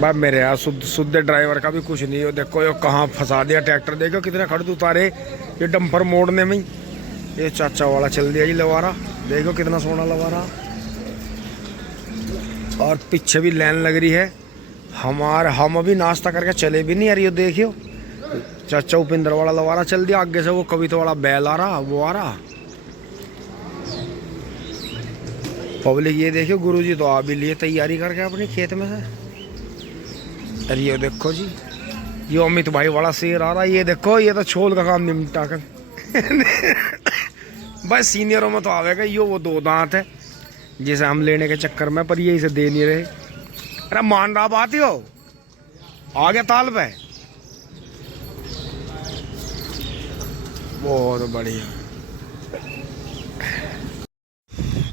भाई मेरे यार शुद्ध ड्राइवर का भी कुछ नहीं हो। देखो ये कहाँ फंसा दिया ट्रैक्टर, देखो कितने खड़े उतारे ये डंपर मोड़ने में ही। ये चाचा वाला चल दिया जी लवारा, देखो कितना सोना लवारा। और पीछे भी लाइन लग रही है। हम अभी नाश्ता करके चले भी नहीं यार। ये देखियो चाचा उपिंदर वाला लवारा चल दिया, आगे से वो कविता वाला बैल आ रहा, वो आ रहा। पब्लिक ये देखियो, गुरुजी तो आ भी लिए तैयारी करके अपने खेत में से। अरे ये देखो जी, ये अमित भाई वाला शेर आ रहा है। ये देखो ये तो छोल का काम निपटा कर बस सीनियरों में तो आवेगा यो, वो दो दांत है जिसे हम लेने के चक्कर में, पर ये इसे दे नहीं रहे। अरे मान रहा बात हो, आ गया ताल पे। बहुत बढ़िया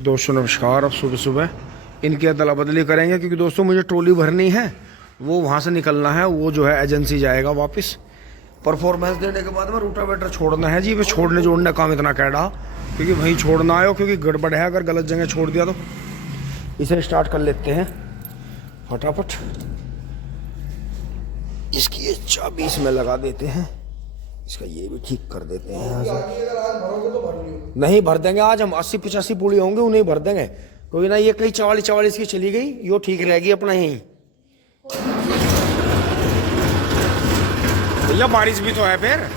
दोस्तों, नमस्कार। अब सुबह सुबह इनकी अदला बदली करेंगे क्योंकि दोस्तों मुझे ट्रॉली भरनी है, वो वहाँ से निकलना है। वो जो है एजेंसी जाएगा वापस परफॉर्मेंस देने के बाद में रूटावेटर छोड़ना है जी। वे छोड़ने जोड़ने काम इतना कह रहा क्योंकि वहीं छोड़ना है, क्योंकि गड़बड़ है। अगर गलत जगह छोड़ दिया तो इसे स्टार्ट कर लेते हैं फटाफट। इसकी ये चाबी इसमें लगा देते हैं, इसका ये भी ठीक कर देते हैं यहाँ से। नहीं भर देंगे आज हम, 80-85 पूरी होंगे उन्हें भर देंगे। कोई ना, ये कहीं 44 की चली गई, यो ठीक रहेगी अपना यहीं। भैया बारिश भी तो है फिर।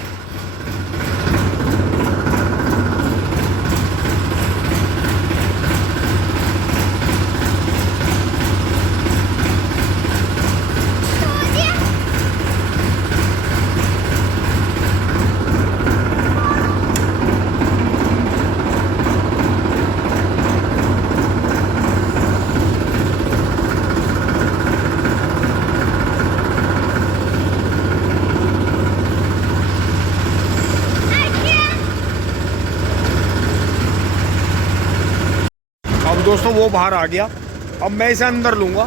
अब दोस्तों वो बाहर आ गया, अब मैं इसे अंदर लूंगा।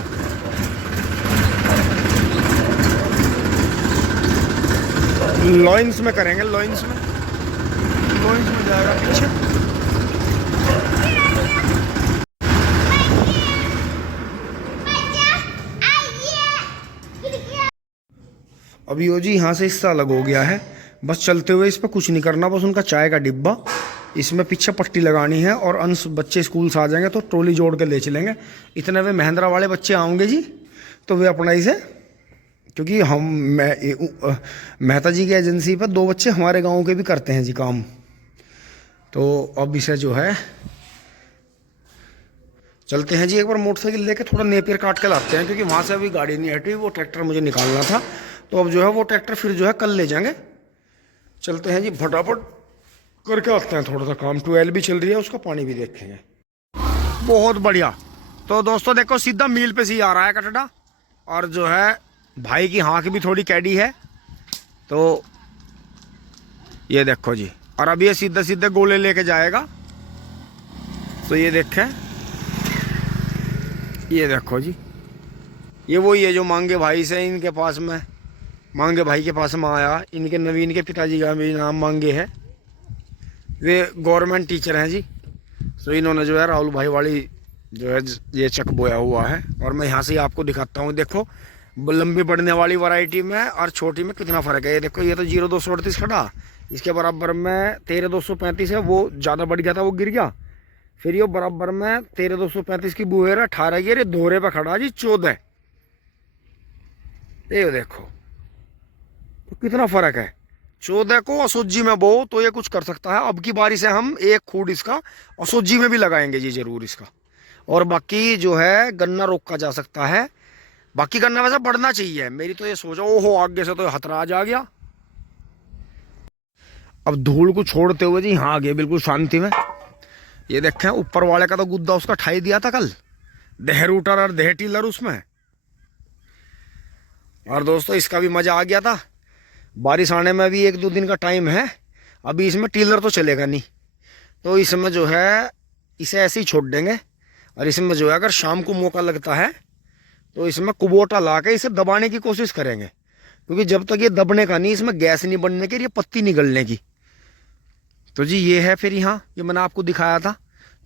लॉइंस में करेंगे, लॉइंस में जाएगा पीछे। अभी यो जी यहाँ से हिस्सा अलग हो गया है, बस चलते हुए इस पर कुछ नहीं करना। बस उनका चाय का डिब्बा, इसमें पीछे पट्टी लगानी है और अंश बच्चे स्कूल से आ जाएंगे तो ट्रॉली जोड़ के ले चलेंगे। इतने वे महिंद्रा वाले बच्चे आएंगे जी तो वे अपना इसे, क्योंकि हम मेहता जी की एजेंसी पर 2 बच्चे हमारे गांव के भी करते हैं जी काम। तो अब इसे जो है चलते हैं जी, एक बार मोटरसाइकिल लेके थोड़ा नेपियर काट के लाते हैं, क्योंकि वहाँ से अभी गाड़ी नहीं हटी। वो ट्रैक्टर मुझे निकालना था, तो अब जो है वो ट्रैक्टर फिर जो है कल ले जाएंगे। चलते हैं जी, फटाफट करके आते हैं थोड़ा सा काम। ट्यूबवेल भी चल रही है, उसका पानी भी देखेंगे। बहुत बढ़िया। तो दोस्तों देखो सीधा मील पे से ही आ रहा है कटड़ा, और जो है भाई की हाँक भी थोड़ी कैडी है, तो ये देखो जी। और अब ये सीधे सीधे गोले लेके जाएगा। तो ये देखें, ये देखो जी, ये वही है जो मांगे भाई से इनके पास में, मांगे भाई के पास में आया। इनके नवीन के पिताजी का भी नाम मांगे है, वे गवर्नमेंट टीचर हैं जी। तो इन्होंने जो है राहुल भाई वाली जो है ये चक बोया हुआ है। और मैं यहाँ से आपको दिखाता हूँ, देखो लंबी बढ़ने वाली वैरायटी में और छोटी में कितना फ़र्क है। ये देखो, ये तो 0-238 खड़ा, इसके बराबर में 13-235 है, वो ज़्यादा बढ़ गया था, वो गिर गया। फिर ये बराबर में 13-235 की बुहेर 18 की, ये दोहरे पे खड़ा जी 14। ये देखो तो कितना फ़र्क है। 14 को असोजी में बो तो ये कुछ कर सकता है। अब की बारी से हम एक खूड इसका असोजी में भी लगाएंगे जी जरूर इसका। और बाकी जो है गन्ना रोका जा सकता है, बाकी गन्ना वैसे बढ़ना चाहिए। मेरी तो ये सोचा, ओहो आगे से तो हथराज आ गया। अब धूल को छोड़ते हुए जी हाँ आगे बिल्कुल शांति में। ये देखें ऊपर वाले का तो गुद्दा उसका ठाई दिया था कल, देह रूटर और देह टीलर उसमें। और दोस्तों इसका भी मजा आ गया था। बारिश आने में भी 1-2 दिन का टाइम है, अभी इसमें टीलर तो चलेगा नहीं, तो इसमें जो है इसे ऐसे ही छोड़ देंगे। और इसमें जो है अगर शाम को मौका लगता है तो इसमें कुबोटा ला के इसे दबाने की कोशिश करेंगे, क्योंकि जब तक ये दबने का नहीं, इसमें गैस नहीं बनने की, ये पत्ती निकलने की। तो जी ये है फिर यहाँ, ये मैंने आपको दिखाया था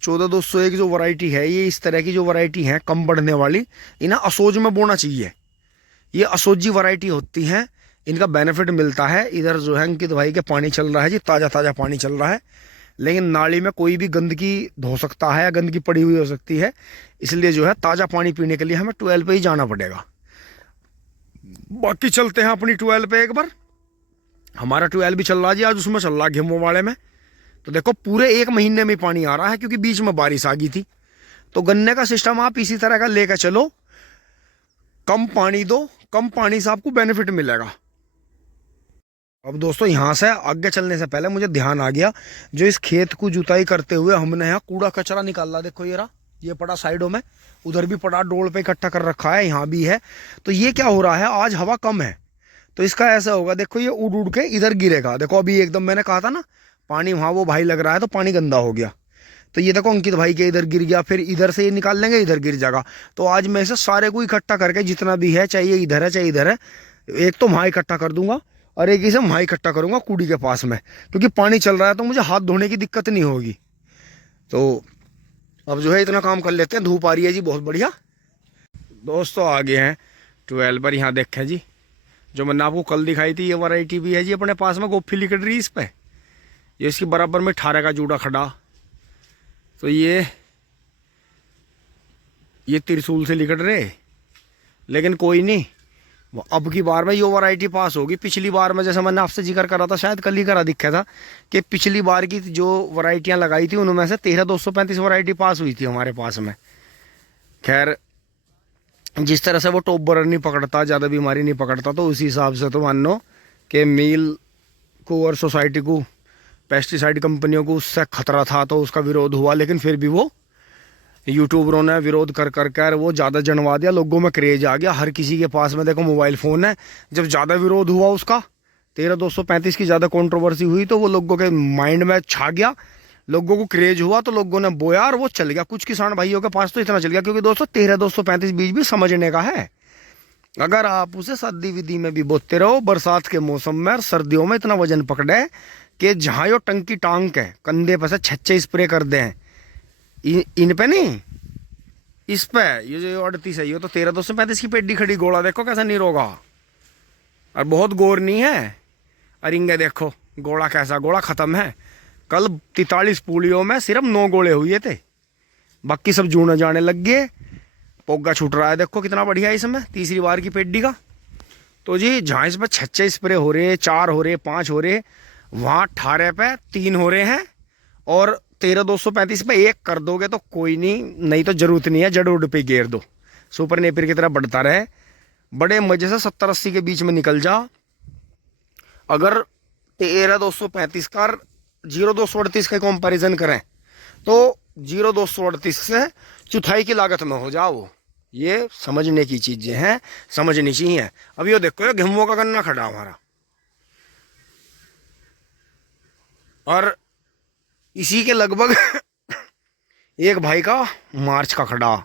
14201 जो वैरायटी है, ये इस तरह की जो वैरायटी है कम बढ़ने वाली, इन्हें असोज में बोना चाहिए। ये असोजी वैरायटी होती हैं, इनका बेनिफिट मिलता है। इधर जो है अंकित भाई के पानी चल रहा है जी, ताज़ा ताज़ा पानी चल रहा है, लेकिन नाली में कोई भी गंदगी धो सकता है या गंदगी पड़ी हुई हो सकती है, इसलिए जो है ताज़ा पानी पीने के लिए हमें ट्यूबवेल पे ही जाना पड़ेगा। बाकी चलते हैं अपनी ट्यूबवेल पे एक बार। हमारा ट्यूबवेल भी चल रहा है जी, आज उसमें चल रहा है घेमो वाले में। तो देखो पूरे 1 महीने में पानी आ रहा है, क्योंकि बीच में बारिश आ गई थी। तो गन्ने का सिस्टम आप इसी तरह का लेकर चलो, कम पानी दो, कम पानी से आपको बेनिफिट मिलेगा। अब दोस्तों यहाँ से आगे चलने से पहले मुझे ध्यान आ गया, जो इस खेत को जुताई करते हुए हमने यहाँ कूड़ा कचरा निकाला, देखो ये रहा, ये पड़ा साइडों में, उधर भी पड़ा, डोल पे इकट्ठा कर रखा है, यहाँ भी है। तो ये क्या हो रहा है, आज हवा कम है तो इसका ऐसा होगा, देखो ये उड़ उड़ के इधर गिरेगा। देखो अभी एकदम मैंने कहा था ना पानी वहाँ वो भाई लग रहा है तो पानी गंदा हो गया, तो ये देखो अंकित भाई के इधर गिर गया, फिर इधर से ये निकाल लेंगे, इधर गिर जाएगा। तो आज मैं इसे सारे को इकट्ठा करके जितना भी है, चाहे ये इधर है चाहे इधर है, एक तो वहाँ इकट्ठा कर दूंगा और एक इसे वहाँ इकट्ठा करूंगा कूड़ी के पास में, क्योंकि पानी चल रहा है तो मुझे हाथ धोने की दिक्कत नहीं होगी। तो अब जो है इतना काम कर लेते हैं, धूप आ रही है जी बहुत बढ़िया। दोस्तों आ गए हैं 12 पर, यहाँ देखें जी जो मैंने आपको कल दिखाई थी, ये वैरायटी भी है जी अपने पास में, गोफी लिकट रही इस पे, ये इसकी बराबर में 18 का जूड़ा खड़ा। तो ये त्रिशूल से लिकट रहे, लेकिन कोई नहीं, अब की बार में ये वैरायटी पास होगी। पिछली बार में जैसे मैंने आपसे जिक्र करा था, शायद कल ही करा दिखा था, कि पिछली बार की जो वैरायटियां लगाई थी उनमें से 13235 वैरायटी पास हुई थी हमारे पास में। खैर जिस तरह से वो टॉप बरर नहीं पकड़ता, ज़्यादा बीमारी नहीं पकड़ता, तो उसी हिसाब से तो मान लो कि मील को और सोसाइटी को, पेस्टिसाइड कंपनियों को उससे खतरा था, तो उसका विरोध हुआ, लेकिन फिर भी वो यूट्यूबरों ने विरोध कर कर कर वो ज़्यादा जनवा दिया, लोगों में क्रेज आ गया, हर किसी के पास में देखो मोबाइल फ़ोन है। जब ज़्यादा विरोध हुआ उसका, 13235 की ज़्यादा कंट्रोवर्सी हुई, तो वो लोगों के माइंड में छा गया, लोगों को क्रेज हुआ, तो लोगों ने बोया और वो चल गया। कुछ किसान भाइयों के पास तो इतना चल गया, क्योंकि दोस्तों 13235 बीज भी समझने का है। अगर आप उसे सदी विधि में भी बोते रहो, बरसात के मौसम में और सर्दियों में इतना वजन पकड़े कि जहाँ यो टंकी टांग है कंधे पर से 6 स्प्रे कर दें, इन पे नहीं, इस पे, ये जो 38 है, ये तो 13235 की पेडी खड़ी, गोला देखो कैसा नहीं रोगा, और बहुत गोर नहीं है। अरिंगे देखो गोला कैसा, गोला खत्म है। कल 43 पूलियों में सिर्फ 9 गोले हुए थे, बाकी सब जूने जाने लग गए। पोगा छूट रहा है, देखो कितना बढ़िया है इसमें, तीसरी बार की पेडी का। तो जी जहाँ इस पर 6 स्प्रे हो रहे, 4 हो रहे, 5 हो रहे, वहाँ 18 पे 3 हो रहे हैं, और 13235 पे 1 कर दोगे तो कोई नहीं, नहीं तो जरूरत नहीं है, जड़ उड़ पे घेर दो, सुपर नेपियर की तरह बढ़ता रहे, बड़े मजे से 70-80 के बीच में निकल जा। अगर 13235 का 0238 का कंपैरिजन करें तो 0238 से चौथाई की लागत में हो जाओ। ये समझने की चीजें हैं, समझनी चाहिए। अब ये देखो, ये गेहूं का गन्ना खड़ा हमारा, और इसी के लगभग एक भाई का मार्च का खड़ा,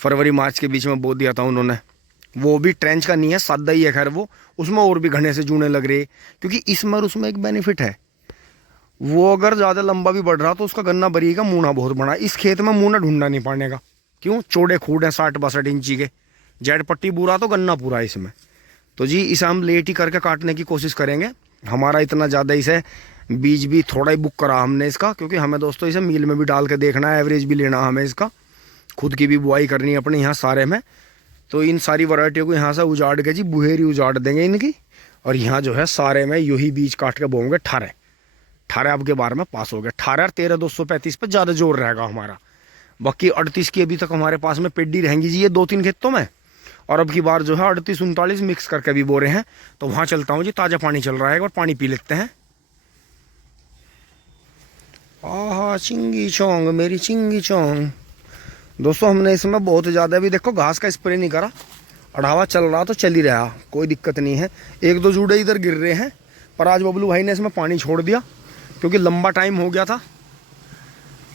फरवरी मार्च के बीच में बो दिया था उन्होंने, वो भी ट्रेंच का नहीं है, सादा ही है। खैर वो उसमें और भी घने से जूने लग रहे, क्योंकि इसमें और उसमें एक बेनिफिट है, वो अगर ज़्यादा लंबा भी बढ़ रहा तो उसका गन्ना बरीगा, मूना बहुत बड़ा। इस खेत में मूना ढूंढना नहीं पड़ने का, क्यों, चौड़े खूड हैं 60-62 इंची के, जेड पट्टी पूरा तो गन्ना पूरा इसमें। तो जी इसे हम लेट ही करके काटने की कोशिश करेंगे। हमारा इतना ज़्यादा इसे बीज भी थोड़ा ही बुक करा हमने इसका, क्योंकि हमें दोस्तों इसे मील में भी डाल के देखना है, एवरेज भी लेना हमें इसका, खुद की भी बुआई करनी है अपने यहाँ सारे में। तो इन सारी वैरायटियों को यहाँ से उजाड़ के जी बुहेरी उजाड़ देंगे इनकी, और यहाँ जो है सारे में यही बीज काट के बोएंगे। 18 अब के बार में पास हो गए, 18 और 13235 पर ज़्यादा जोर रहेगा हमारा। बाकी 38 की अभी तक हमारे पास में पेडी रहेंगी जी, ये 2-3 खेतों में, और अब की बार जो है 38-39 मिक्स करके भी बो रहे हैं। तो वहाँ चलता हूँ जी, ताज़ा पानी चल रहा है, एक बार पानी पी लेते हैं। आहा चिंगी चौंग, मेरी चिंगी चौंग। दोस्तों हमने इसमें बहुत ज़्यादा भी देखो घास का स्प्रे नहीं करा, अढ़ावा चल रहा तो चल ही रहा, कोई दिक्कत नहीं है। 1-2 जूड़े इधर गिर रहे हैं, पर आज बबलू भाई ने इसमें पानी छोड़ दिया, क्योंकि लंबा टाइम हो गया था।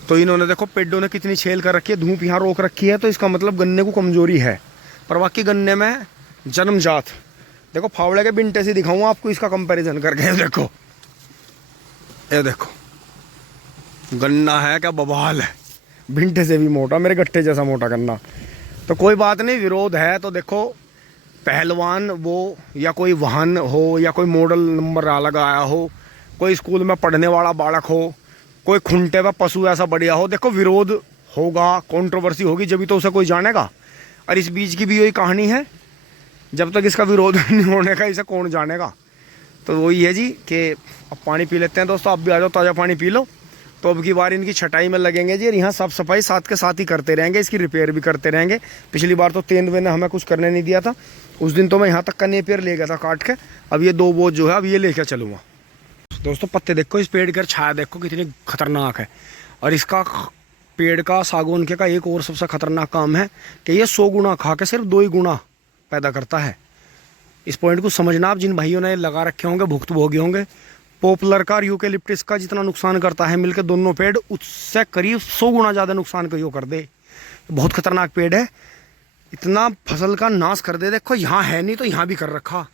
तो इन्होंने देखो पेडों ने कितनी छेल कर रखी है, धूप यहाँ रोक रखी है, तो इसका मतलब गन्ने को कमजोरी है। पर बाकी गन्ने में जन्मजात, देखो फावड़े के बिंटे से दिखाऊंगा आपको इसका कंपैरिजन करके, देखो ये देखो, गन्ना है क्या बवाल है, भिंटे से भी मोटा, मेरे गट्ठे जैसा मोटा गन्ना। तो कोई बात नहीं, विरोध है तो देखो, पहलवान वो या कोई वाहन हो या कोई मॉडल नंबर अलग आया हो, कोई स्कूल में पढ़ने वाला बालक हो, कोई खुंटे में पशु ऐसा बढ़िया हो, देखो विरोध होगा, कंट्रोवर्सी होगी, जब भी तो उसे कोई जानेगा। और इस बीच की भी यही कहानी है, जब तक इसका विरोध नहीं होने का इसे कौन जानेगा। तो वही है जी कि अब पानी पी लेते हैं दोस्तों, आप भी आ जाओ, ताज़ा पानी पी लो। तो अब की बार इनकी छटाई में लगेंगे जी, और यहाँ साफ सफाई साथ के साथ ही करते रहेंगे, इसकी रिपेयर भी करते रहेंगे। पिछली बार तो तेंदुए ने हमें कुछ करने नहीं दिया था, उस दिन तो मैं यहाँ तक का नेपियर ले गया था काट के। अब ये 2 बोझ जो है अब ये लेकर चलूँगा। दोस्तों पत्ते देखो, इस पेड़ की छाया देखो कितनी खतरनाक है। और इसका पेड़ का, सागौन के का एक और सबसे खतरनाक काम है कि ये 100 गुना खा के सिर्फ 2 ही गुना पैदा करता है। इस पॉइंट को समझना आप, जिन भाइयों ने लगा रखे होंगे भुक्तभोगी होंगे। पॉपुलर का और यूकेलिप्टिस का जितना नुकसान करता है मिलकर दोनों पेड़, उससे करीब 100 गुना ज़्यादा नुकसान कहीं कर दे। बहुत खतरनाक पेड़ है, इतना फसल का नाश कर दे। देखो यहाँ है नहीं तो यहाँ भी कर रखा,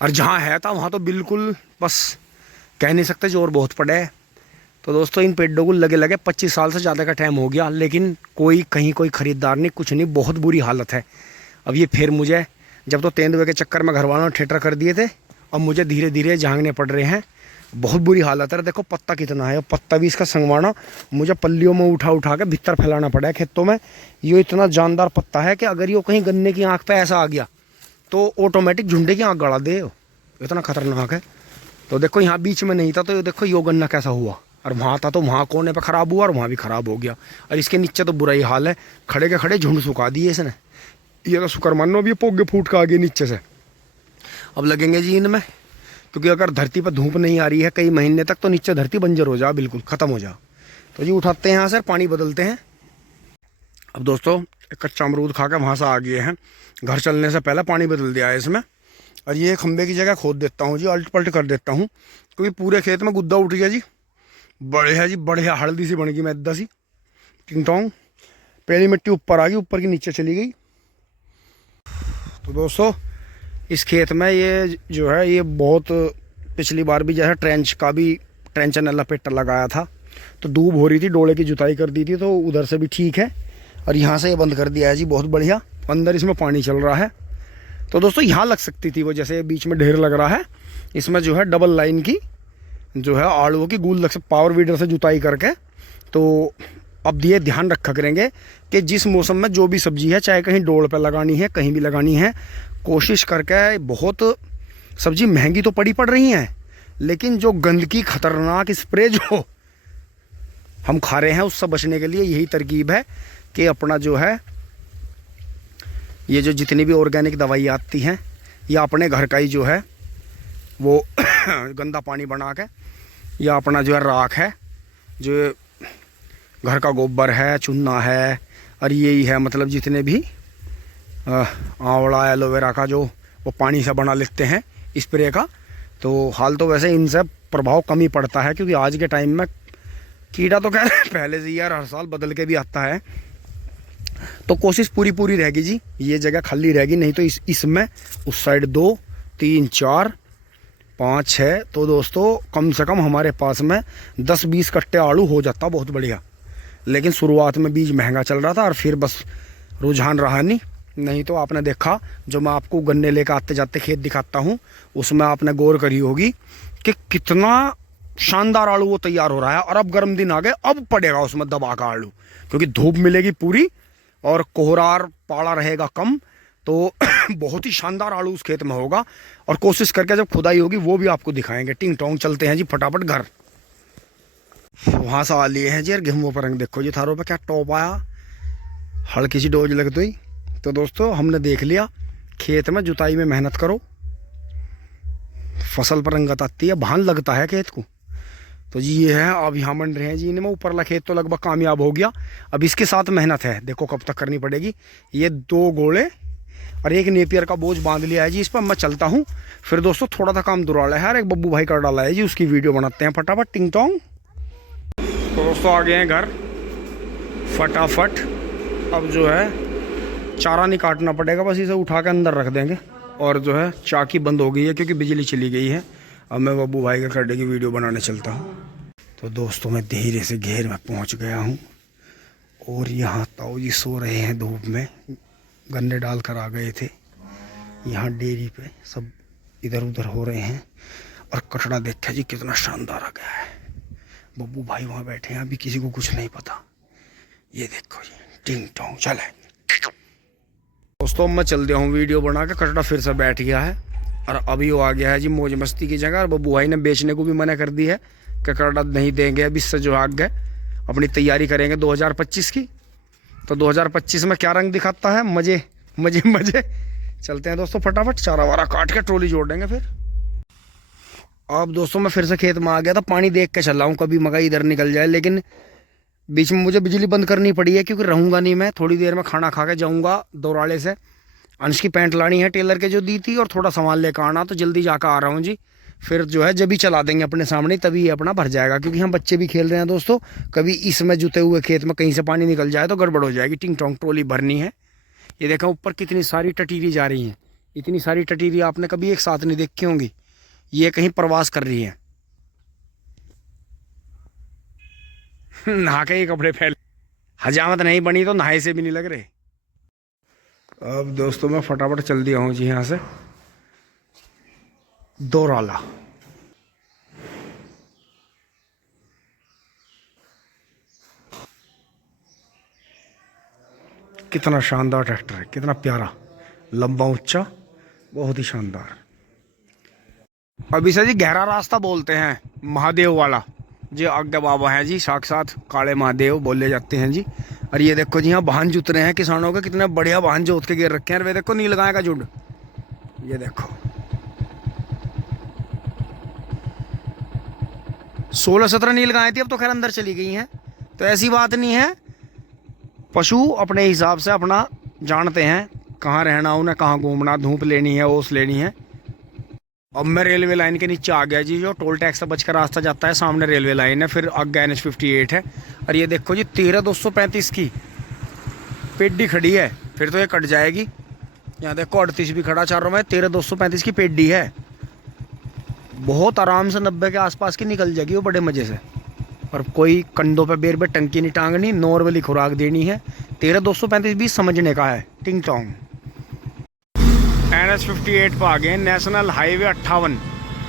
और जहाँ है था वहाँ तो बिल्कुल बस कह नहीं सकते, जोर बहुत पड़े है। तो दोस्तों इन पेड़ों को लगे लगे 25 साल से ज़्यादा का टाइम हो गया, लेकिन कोई कहीं कोई ख़रीदार नहीं, कुछ नहीं, बहुत बुरी हालत है। अब ये फिर मुझे, जब तो तेंदुए के चक्कर में घर वालों ने थिएटर कर दिए थे, अब मुझे धीरे धीरे झांकने पड़ रहे हैं। बहुत बुरी हालत है। देखो पत्ता कितना है, पत्ता भी इसका संगवाना मुझे पल्लियों में उठा उठा के भीतर फैलाना पड़ा है खेतों में। ये इतना जानदार पत्ता है कि अगर ये कहीं गन्ने की आँख पे ऐसा आ गया तो ऑटोमेटिक झुंडे की आँख गड़ा दे, इतना खतरनाक है। तो देखो यहाँ बीच में नहीं था, तो ये देखो यो गन्ना कैसा हुआ, और वहाँ था तो वहाँ कोने पे ख़राब हुआ और वहाँ भी ख़राब हो गया। और इसके नीचे तो बुरा ही हाल है, खड़े के खड़े झुंड सुखा दिए इसने। ये तो शुक्र मानो भी पोगे फूट का आगे नीचे से। अब लगेंगे जी इनमें, क्योंकि अगर धरती पर धूप नहीं आ रही है कई महीने तक तो नीचे धरती बंजर हो जा, बिल्कुल ख़त्म हो जा। तो जी उठाते हैं यहाँ से, पानी बदलते हैं। अब दोस्तों एक कच्चा अमरूद खा के वहाँ से आ गए हैं, घर चलने से पहले पानी बदल दिया है इसमें। और ये खंबे की जगह खोद देता हूँ जी, अल्ट पल्ट कर देता हूँ, क्योंकि पूरे खेत में गुद्दा उठ गया जी। बढ़िया जी, बढ़िया हल्दी सी बन गई, मैदा सी, टिंग टोंग। पहली मिट्टी ऊपर आ गई, ऊपर की नीचे चली गई। तो दोस्तों इस खेत में ये जो है, ये बहुत पिछली बार भी जैसा ट्रेंच नल्ला पेट्टा लगाया था, तो धूप हो रही थी, डोले की जुताई कर दी थी, तो उधर से भी ठीक है। और यहाँ से ये बंद कर दिया है जी, बहुत बढ़िया। अंदर इसमें पानी चल रहा है। तो दोस्तों यहाँ लग सकती थी वो, जैसे बीच में ढेर लग रहा है, इसमें जो है डबल लाइन की जो है आलूओं की गूल लग सकती, पावर वीडर से जुताई करके। तो अब ये ध्यान रखा करेंगे कि जिस मौसम में जो भी सब्जी है, चाहे कहीं डोल पर लगानी है, कहीं भी लगानी है, कोशिश करके। बहुत सब्जी महंगी तो पड़ रही हैं, लेकिन जो गंदगी खतरनाक स्प्रे जो हम खा रहे हैं उससे बचने के लिए यही तरकीब है कि अपना जो है ये जो जितनी भी ऑर्गेनिक दवाई आती हैं, या अपने घर का ही जो है वो गंदा पानी बना के, या अपना जो है राख है, जो घर का गोबर है, चूना है, और यही है मतलब जितने भी आंवला एलोवेरा का जो वो पानी से बना लेते हैं स्प्रे का। तो हाल तो वैसे इनसे प्रभाव कम ही पड़ता है, क्योंकि आज के टाइम में कीड़ा तो कह पहले से यार हर साल बदल के भी आता है। तो कोशिश पूरी रहेगी जी, ये जगह खाली रहेगी, नहीं तो इसमें उस साइड 2 3 4 5 6, तो दोस्तों कम से कम हमारे पास में 10-20 कट्टे आलू हो जाता, बहुत बढ़िया। लेकिन शुरुआत में बीज महंगा चल रहा था, और फिर बस रुझान रहा नहीं तो आपने देखा, जो मैं आपको गन्ने लेकर आते जाते खेत दिखाता हूँ, उसमें आपने गौर करी होगी कि कितना शानदार आलू वो तैयार हो रहा है। और अब गर्म दिन आ गए, अब पड़ेगा उसमें दबा का आलू, क्योंकि धूप मिलेगी पूरी और कोहरार पाला रहेगा कम, तो बहुत ही शानदार आलू उस खेत में होगा। और कोशिश करके जब खुदाई होगी वो भी आपको दिखाएंगे। टिंग टोंग चलते हैं जी फटाफट घर। वहाँ से आ लिए हैं जी, यार गेहूँ पर रंग देखो जी, थारों पे क्या टॉप आया, हल्की सी डोज लग गई। तो दोस्तों हमने देख लिया, खेत में जुताई में मेहनत करो, फसल पर रंगत आती है, भान लगता है खेत को। तो जी ये है, अब यहाँ बन रहे हैं जी इनमें। ऊपरला खेत तो लगभग कामयाब हो गया, अब इसके साथ मेहनत है, देखो कब तक करनी पड़ेगी। ये 2 गोले और एक नेपियर का बोझ बांध लिया है जी इस पर। मैं चलता हूँ फिर दोस्तों, थोड़ा सा काम दुराला है यार, एक बब्बू भाई कर डाला है जी, उसकी वीडियो बनाते हैं फटाफट। टिंग टोंग। तो दोस्तों आ गए हैं घर फटाफट। अब जो है चारा नहीं काटना पड़ेगा, बस इसे उठा के अंदर रख देंगे। और जो है चाकी बंद हो गई है क्योंकि बिजली चली गई है। अब मैं बब्बू भाई के खड्डे की वीडियो बनाने चलता हूँ। तो दोस्तों मैं धीरे से घेर में पहुंच गया हूं और यहाँ ताऊ जी सो रहे हैं धूप में, गन्ने डाल कर आ गए थे। यहाँ डेयरी पे सब इधर उधर हो रहे हैं और कटड़ा देखा जी कितना शानदार आ गया है। बब्बू भाई वहाँ बैठे हैं, अभी किसी को कुछ नहीं पता। ये देखो जी टिंग टोंग चले। दोस्तों मैं चल दिया हूँ वीडियो बना के, कटड़ा फिर से बैठ गया है और अभी वो आ गया है जी मौज मस्ती की जगह। और बब्बू भाई ने बेचने को भी मना कर दी है कि कटड़ा नहीं देंगे, अभी इससे जो आग गए अपनी तैयारी करेंगे 2025 की। तो 2025 में क्या रंग दिखाता है, मजे मजे मजे। चलते हैं दोस्तों फटाफट, चारा वारा काट के ट्रॉली जोड़ देंगे फिर। अब दोस्तों मैं फिर से खेत में आ गया था, पानी देख के चल रहा हूँ कभी मकई इधर निकल जाए, लेकिन बीच में मुझे बिजली बंद करनी पड़ी है क्योंकि रहूँगा नहीं मैं। थोड़ी देर में खाना खा के जाऊँगा दोराले से। अंश की पैंट लानी है टेलर के जो दी थी और थोड़ा सामान लेकर आना, तो जल्दी जाकर आ रहा हूँ जी। फिर जो है जब भी चला देंगे अपने सामने तभी ये अपना भर जाएगा, क्योंकि हम बच्चे भी खेल रहे हैं दोस्तों। कभी इसमें जुते हुए खेत में कहीं से पानी निकल जाए तो गड़बड़ हो जाएगी। टिंग टोंग ट्रॉली भरनी है। ये देखा ऊपर कितनी सारी टटीरी जा रही हैं। इतनी सारी टटीरी आपने कभी एक साथ नहीं देखी होंगी। ये कहीं प्रवास कर रही है। नहा के ही कपड़े फैले, हजामत नहीं बनी तो नहाए से भी नहीं लग रहे। अब दोस्तों मैं फटाफट चल दिया हूँ जी यहाँ से दोराला। कितना शानदार ट्रैक्टर है, कितना प्यारा, लंबा ऊंचा, बहुत ही शानदार। अभी से जी गहरा रास्ता बोलते हैं महादेव वाला जी। आगे बाबा है जी, साक्षात काले महादेव बोले जाते हैं जी। और ये देखो जी यहाँ वाहन जुत रहे हैं किसानों के, कितने बढ़िया वाहन जोत के गिर रखे हैं। वे देखो नील गाय का झुंड, ये देखो 16-17 नील गायें थी, अब तो खैर अंदर चली गई हैं। तो ऐसी बात नहीं है, पशु अपने हिसाब से अपना जानते हैं कहाँ रहना, उन्हें कहाँ घूमना, धूप लेनी है, ओस लेनी है। अब मैं रेलवे लाइन के नीचे आ गया जी, जो टोल टैक्स से बचकर रास्ता जाता है, सामने रेलवे लाइन है, फिर आगे NH58 है। और ये देखो जी 13,235 की पेड्डी खड़ी है, फिर तो ये कट जाएगी। यहाँ देखो 38 भी खड़ा चारों में, 13,235 की पेड्डी है। बहुत आराम से 90 के आसपास की निकल जाएगी वो बड़े मज़े से। और कोई कंधों पे बेर पे टंकी नहीं टांगनी, नॉर्मली खुराक देनी है। 13,235 भी समझने का है। टिंग टोंग NH58 पर आ गए, नेशनल हाईवे 58।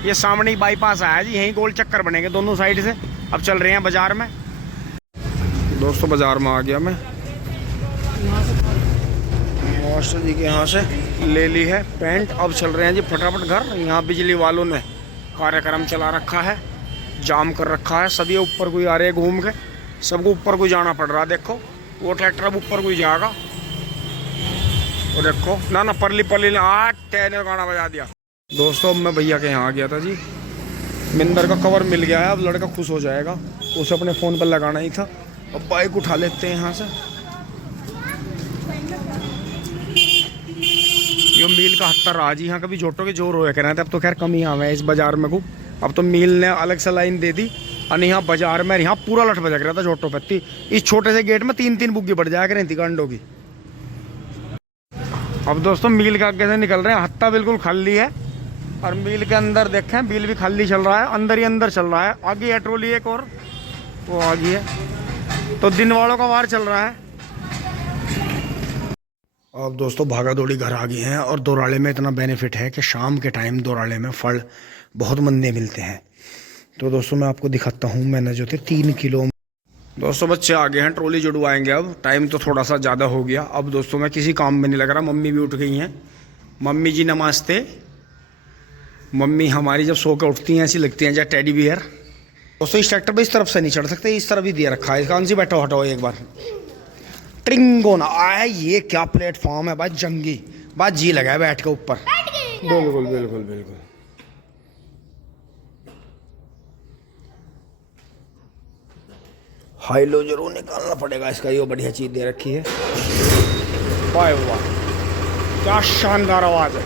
ये सामने ही बाईपास आया जी, यहीं गोल चक्कर बनेंगे दोनों साइड से। अब चल रहे हैं बाजार में दोस्तों, बाजार में आ गया मैं। मास्टर जी के यहाँ से ले ली है पेंट। अब चल रहे हैं जी फटाफट घर। यहाँ बिजली वालों ने कार्यक्रम चला रखा है, जाम कर रखा है। सभी ऊपर कोई आ रहे हैं घूम के, सबको ऊपर को जाना पड़ रहा है। देखो वो ट्रैक्टर अब ऊपर को ही जाएगा। और देखो ना परली परली ने ने गाना बजा दिया। दोस्तों अब मैं भैया के यहाँ आ गया था जी, मिंदर का कवर मिल गया है। अब लड़का खुश हो जाएगा, उसे अपने फ़ोन पर लगाना ही था। अब बाइक उठा लेते हैं यहाँ से। यो मील का हत्तर रहा जी, यहाँ कभी जोटो के जोर होया करना था। अब तो खैर कम ही आवे इस बाजार में को। अब तो मील ने अलग से लाइन दे दी और यहाँ बाजार में यहाँ पूरा लठ बजा रहा था जोटो पत्ती। इस छोटे से गेट में 3-3 बुग्गी बढ़ जाया करें थी गांडों की। अब दोस्तों मील के आगे से निकल रहे हैं, हत्ता बिल्कुल खाली है। और मील के अंदर देखें, मील भी खाली चल रहा है, अंदर ही अंदर चल रहा है। आगे है ट्रोली एक और, वो आगे है। तो दिन वालों का वार चल रहा है। अब दोस्तों भागा दौड़ी घर आ गए हैं। और दोराले में इतना बेनिफिट है कि शाम के टाइम दोराले में फल बहुत मंदे मिलते हैं। तो दोस्तों मैं आपको दिखाता हूँ, मैंने जो थे 3 किलो। दोस्तों बच्चे आ गए हैं, ट्रॉली जुड़वाएंगे। अब टाइम तो थोड़ा सा ज़्यादा हो गया। अब दोस्तों मैं किसी काम में नहीं लग रहा। मम्मी भी उठ गई हैं। मम्मी जी नमस्ते। मम्मी हमारी जब सो के उठती हैं ऐसी लगती हैं जैसे टेडी बियर। दोस्तों इस ट्रैक्टर पर इस तरफ से नहीं चढ़ सकते, इस तरफ ही दिया रखा है। कौन सी बैठो हटाओ एक बार। ट्रिंगोना आया, ये क्या प्लेटफॉर्म है भाई, जंगी बात जी लगा है बैठ के ऊपर। बिल्कुल बिल्कुल बिल्कुल। हाई लो जरूर निकालना पड़ेगा इसका, ये बढ़िया चीज दे रखी है। वाह वाह क्या शानदार आवाज है।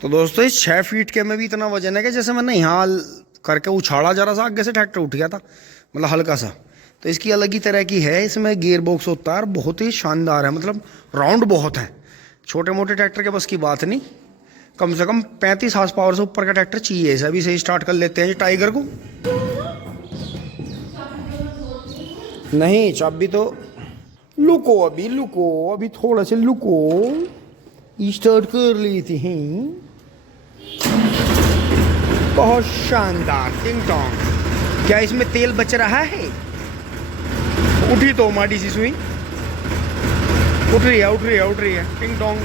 तो दोस्तों इस 6 फीट के में भी इतना वजन है कि जैसे मैंने यहाँ करके उछाड़ा जरा सा, आगे से ट्रैक्टर उठ गया था, मतलब हल्का सा। तो इसकी अलग ही तरह की है, इसमें गियर बॉक्स होता है, बहुत ही शानदार है। मतलब राउंड बहुत है, छोटे मोटे ट्रैक्टर के बस की बात नहीं। कम से कम 35 हार्स पावर से ऊपर का ट्रैक्टर चाहिए। इसे अभी से स्टार्ट कर लेते हैं टाइगर को। नहीं चाबी तो लुको, अभी थोड़ा से लुको, स्टार्ट कर ली थी। बहुत शानदार टिंग टोंग। क्या इसमें तेल बच रहा है? उठी तो माड़ी सी सुई, उठ रही है टिंग टोंग।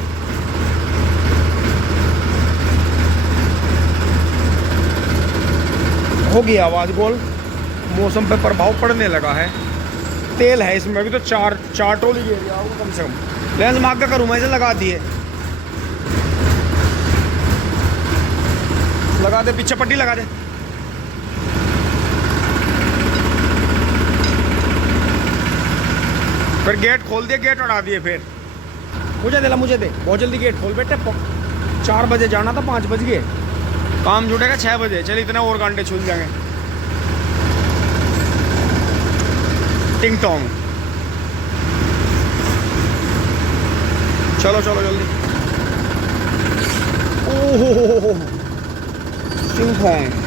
हो गई आवाज गोल। मौसम पे प्रभाव पड़ने लगा है। तेल है इसमें अभी तो चार ट्रॉली एरिया होगा कम से कम। लेंस मार्क का करूँ मैं, इसे लगा दिए, लगा दे, पीछे पट्टी लगा दे। फिर गेट खोल दिए, गेट उड़ा दिए। फिर मुझे दे बहुत जल्दी गेट खोल बेटे। 4 बजे जाना था, 5 बज गए। काम जुटेगा 6 बजे। चल इतने और घंटे छूट जाएंगे। टिंग टोंग। चलो जल्दी। ओहो टिंग टोंग।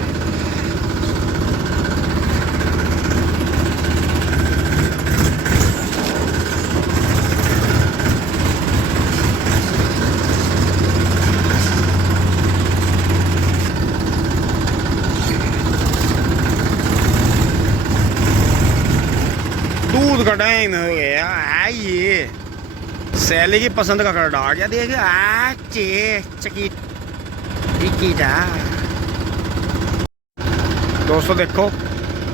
दूध का टाइम हो गया। आइए सैली की पसंद का कर आ गया। देख चकीटा। दोस्तों देखो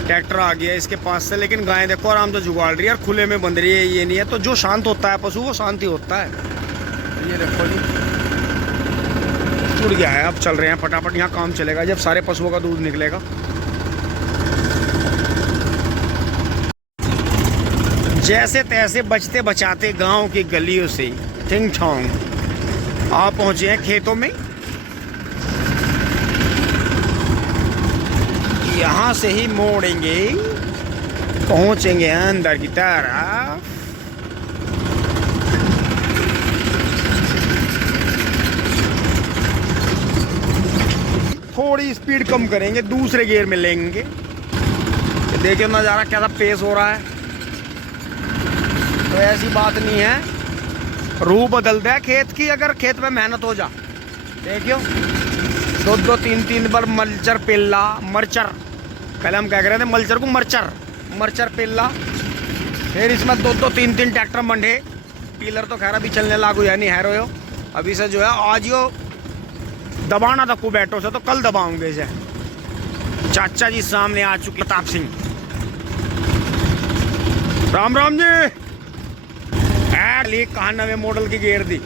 ट्रैक्टर आ गया इसके पास से, लेकिन गाय देखो आराम से जुगाड़ रही है और खुले में बंध रही है। ये नहीं है तो जो शांत होता है पशु वो शांति होता है। ये देखो जी जुड़ गया है। अब चल रहे हैं फटाफट। यहाँ काम चलेगा जब सारे पशुओं का दूध निकलेगा। जैसे तैसे बचते बचाते गांव की गलियों से टिंग टोंग आप पहुंचे हैं खेतों में। यहां से ही मोड़ेंगे, पहुंचेंगे अंदर की तरफ। थोड़ी स्पीड कम करेंगे, दूसरे गियर में लेंगे। देखिए नज़ारा कैसा पेश हो रहा है। तो ऐसी बात नहीं है, रूह बदल दे खेत की अगर खेत में मेहनत हो जा। देखियो 2-2 3-3 बार मल्चर पेल्ला, मर्चर पहले हम क्या कह रहे थे, मल्चर को मर्चर पेल्ला। फिर इसमें 2-2 3-3 ट्रैक्टर मंडे। टीलर तो खैर अभी चलने लागू है नहीं है रोयो। अभी से जो है आज यो दबाना था को बैठो से, तो कल दबाऊंगे इसे। चाचा जी सामने आ चुके, प्रताप सिंह। राम राम जी। कहा नवे मॉडल की गेयर दी।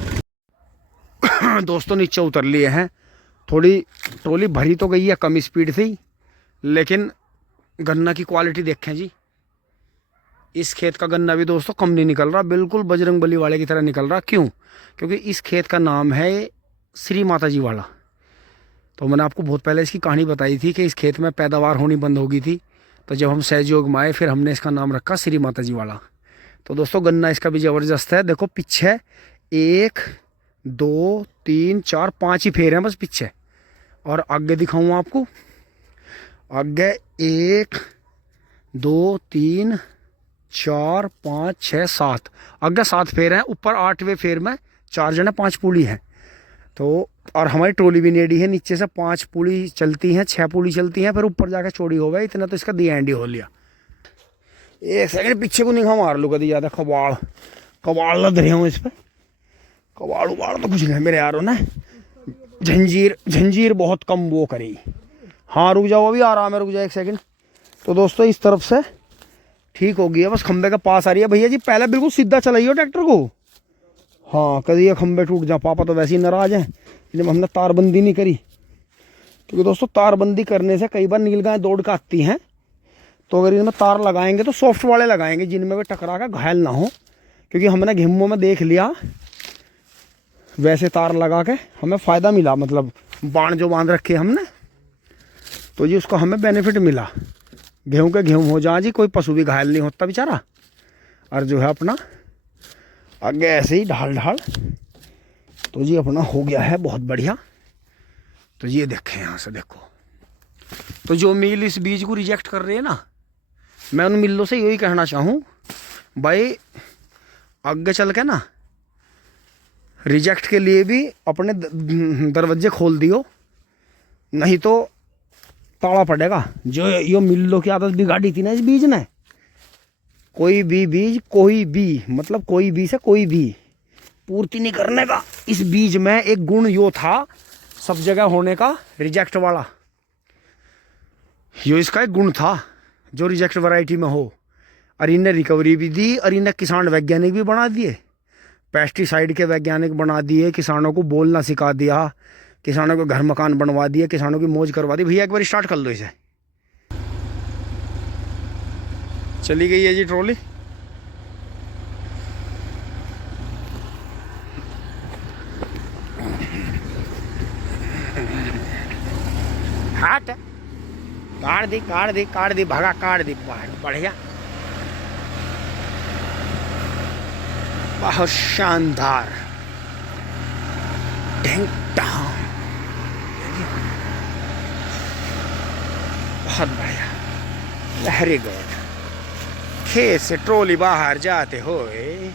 दोस्तों नीचे उतर लिए हैं। थोड़ी ट्रॉली भरी तो गई है कम स्पीड से ही, लेकिन गन्ना की क्वालिटी देखें जी। इस खेत का गन्ना भी दोस्तों कम नहीं निकल रहा, बिल्कुल बजरंगबली वाले की तरह निकल रहा। क्यों? क्योंकि इस खेत का नाम है श्री माता जी वाला। तो मैंने आपको बहुत पहले इसकी कहानी बताई थी कि इस खेत में पैदावार होनी बंद हो गई थी। तो जब हम सहयोग में आए फिर हमने इसका नाम रखा श्री माता जी वाला। तो दोस्तों गन्ना इसका भी ज़बरदस्त है। देखो पीछे 1 2 3 4 5 ही फेर हैं बस पीछे। और आगे दिखाऊँ आपको, आगे 1 2 3 4 5 6 7 आगे 7 फेर हैं। ऊपर 8वें फेर में 4 जने 5 पुली हैं। तो और हमारी ट्रॉली भी नेडी है। नीचे से 5 पुली चलती हैं, 6 पुली चलती हैं, फिर ऊपर जाकर चौड़ी हो गई। इतना तो इसका दी एंड ही हो लिया। 1 सेकंड पीछे को निगाह मार लो कभी ज़्यादा। कबाड़ लद रहे हूँ इस पर। कबाड़ उबाड़ तो कुछ नहीं मेरे यारों ने। झंझीर बहुत कम वो करी। हाँ रुक जाओ, अभी आराम है, रुक जाओ 1 सेकंड। तो दोस्तों इस तरफ से ठीक हो गई है, बस खंबे का पास आ रही है। भैया जी पहले बिल्कुल सीधा चलाइए ट्रैक्टर को। हाँ कभी ये खंबे टूट जा, पापा तो वैसे ही नाराज हैं जब हमने तारबंदी नहीं करी। क्योंकि दोस्तों तारबंदी करने से कई बार नील गाय दौड़ कर आती हैं। तो अगर इनमें तार लगाएंगे तो सॉफ्ट वाले लगाएंगे जिनमें वे टकरा कर घायल ना हो। क्योंकि हमने गेहूं में देख लिया वैसे तार लगा के हमें फ़ायदा मिला, मतलब बाण जो बांध रखे हमने, तो जी उसका हमें बेनिफिट मिला। गेहूं के गेहूं हो जा जी, कोई पशु भी घायल नहीं होता बेचारा। और जो है अपना आगे ऐसे ही ढाल तो जी अपना हो गया है बहुत बढ़िया। तो ये देखें यहाँ से देखो, तो जो मिल इस बीज को रिजेक्ट कर रहे हैं ना, मैं उन मिलों से यही कहना चाहूँ भाई, आगे चल के ना रिजेक्ट के लिए भी अपने दरवाजे खोल दियो, नहीं तो ताला पड़ेगा। जो यो मिलों की आदत बिगाड़ी थी ना इस बीज ने, कोई भी बीज, कोई भी मतलब कोई भी से कोई भी पूर्ति नहीं करने का। इस बीज में एक गुण यो था सब जगह होने का, रिजेक्ट वाला, यो इसका एक गुण था जो रिजेक्ट वैरायटी में हो। और इन्हें रिकवरी भी दी और इन्हें किसान वैज्ञानिक भी बना दिए, पेस्टिसाइड के वैज्ञानिक बना दिए, किसानों को बोलना सिखा दिया, किसानों को घर मकान बनवा दिए, किसानों की मौज करवा दी। भैया एक बार स्टार्ट कर लो इसे। चली गई है जी ट्रॉली। हाट काट दी भागा, काट दी, बढ़िया, बहुत शानदार। बहुत बढ़िया, वेरी गुड। खेत से ट्रॉली बाहर जाते हुए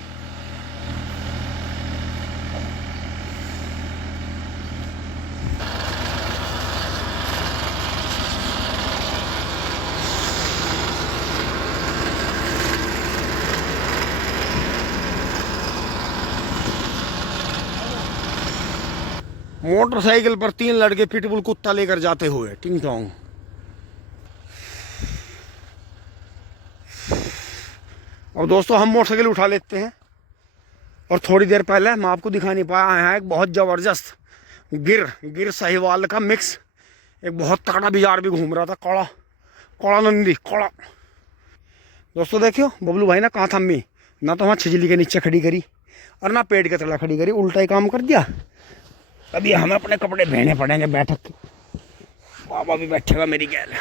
मोटरसाइकिल पर 3 लड़के पिटबुल कुत्ता लेकर जाते हुए टिंग टोंग। और दोस्तों हम मोटरसाइकिल उठा लेते हैं, और थोड़ी देर पहले मैं आपको दिखा नहीं पाया है एक बहुत ज़बरदस्त गिर साहिवाल का मिक्स, एक बहुत तगड़ा बाजार भी घूम रहा था, कौड़ा नंदी कौड़ा। दोस्तों देखियो बबलू भाई ना कहाँ थम्मी, ना तो वहाँ छिजली के नीचे खड़ी करी और ना पेड़ के तला खड़ी करी, उल्टा ही काम कर दिया। अभी हमें अपने कपड़े पहने पड़ेंगे बैठक। बाबा भी बैठेगा मेरी गैल।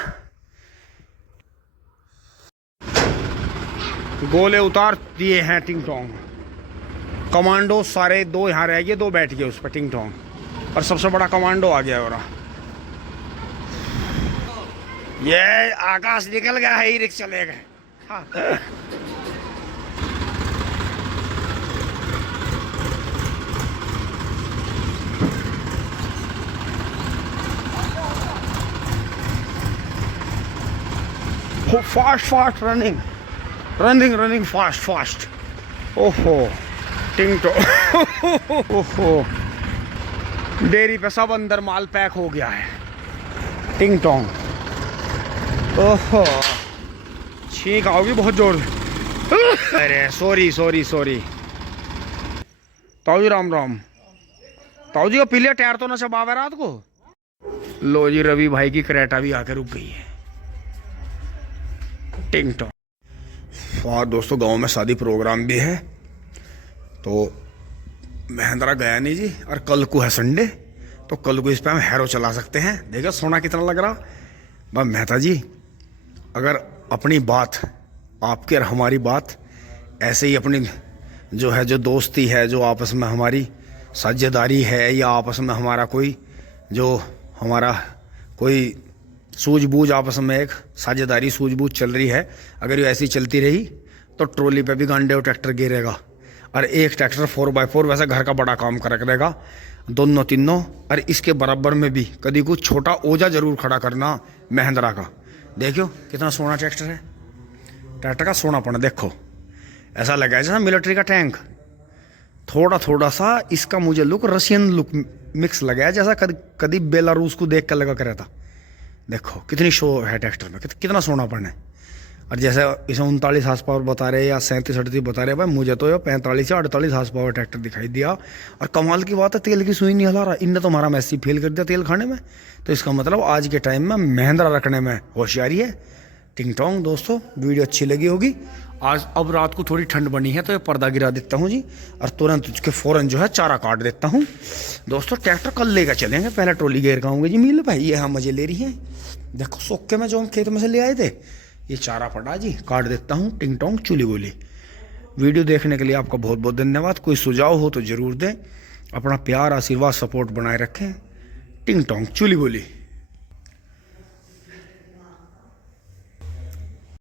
गोले उतार दिए हैं टिंग टोंग, कमांडो सारे 2 यहाँ रह गए, 2 बैठ गए उस पर टिंग टोंग, और सबसे बड़ा कमांडो आ गया। और ये आकाश निकल गया है, ई रिक्शा ले गए। हाँ। Fast running fast. ओहो टिंग टोंग, ओहो डेयरी पे सब अंदर माल पैक हो गया है टिंग टोंग। ओहो छींक आओगी बहुत जोर से। अरे सॉरी ताऊ जी राम ताऊ जी को पीले टायर तो ना चबावे रात को। लो जी रवि भाई की क्रेटा भी आकर रुक गई है टिंग टोंग। और दोस्तों गांव में शादी प्रोग्राम भी है, तो महेंद्रा गया नहीं जी, और कल को है संडे, तो कल को इस पे हम हैरो चला सकते हैं। देखो सोना कितना लग रहा। बस मेहता जी अगर अपनी बात, आपकी और हमारी बात ऐसे ही अपनी जो दोस्ती है, जो आपस में हमारी साझेदारी है, या आपस में हमारा कोई कोई सूझबूझ, आपस में एक साझेदारी सूझबूझ चल रही है, अगर ये ऐसी चलती रही तो ट्रॉली पे भी गांडे और ट्रैक्टर गिरेगा, और एक ट्रैक्टर 4x4 वैसे घर का बड़ा काम कर देगा, दोनों तीनों। और इसके बराबर में भी कभी कुछ छोटा ओजा जरूर खड़ा करना महेंद्रा का। देखियो कितना सोना ट्रैक्टर है, ट्रैक्टर का सोनापन देखो, ऐसा लगा है जैसा मिलिट्री का टैंक। थोड़ा सा इसका मुझे लुक रशियन लुक मिक्स लगा है, जैसा कभी बेलारूस को देख कर लगा कर रहा था। देखो कितनी शो है ट्रैक्टर में, कितना सोनापन है। और जैसे इसे 39 हार्स पावर बता रहे या 37-38 बता रहे, भाई मुझे तो ये 45 या 48 हार्स पावर ट्रैक्टर दिखाई दिया। और कमाल की बात है, तेल की सुई नहीं हिला रहा। इनने तो हमारा मैसी फेल कर दिया तेल खाने में, तो इसका मतलब आज के टाइम में महेंद्रा रखने में होशियारी है टिंग टोंग। दोस्तों वीडियो अच्छी लगी होगी। आज अब रात को थोड़ी ठंड बनी है, तो ये पर्दा गिरा देता हूँ जी, और तुरंत उसके फ़ौरन चारा काट देता हूँ। दोस्तों ट्रैक्टर कल लेकर चलेंगे, पहले ट्रॉली गेर खाऊंगे जी। मिल भाई ये हम मजे ले रही हैं। देखो सोक्के में जो हम खेत में से ले आए थे, ये चारा पड़ा जी, काट देता हूँ टिंग टोंग चुली गोली। वीडियो देखने के लिए आपका बहुत बहुत धन्यवाद। कोई सुझाव हो तो ज़रूर दें। अपना प्यार, आशीर्वाद, सपोर्ट बनाए रखें। टिंग टोंग चुली गोली।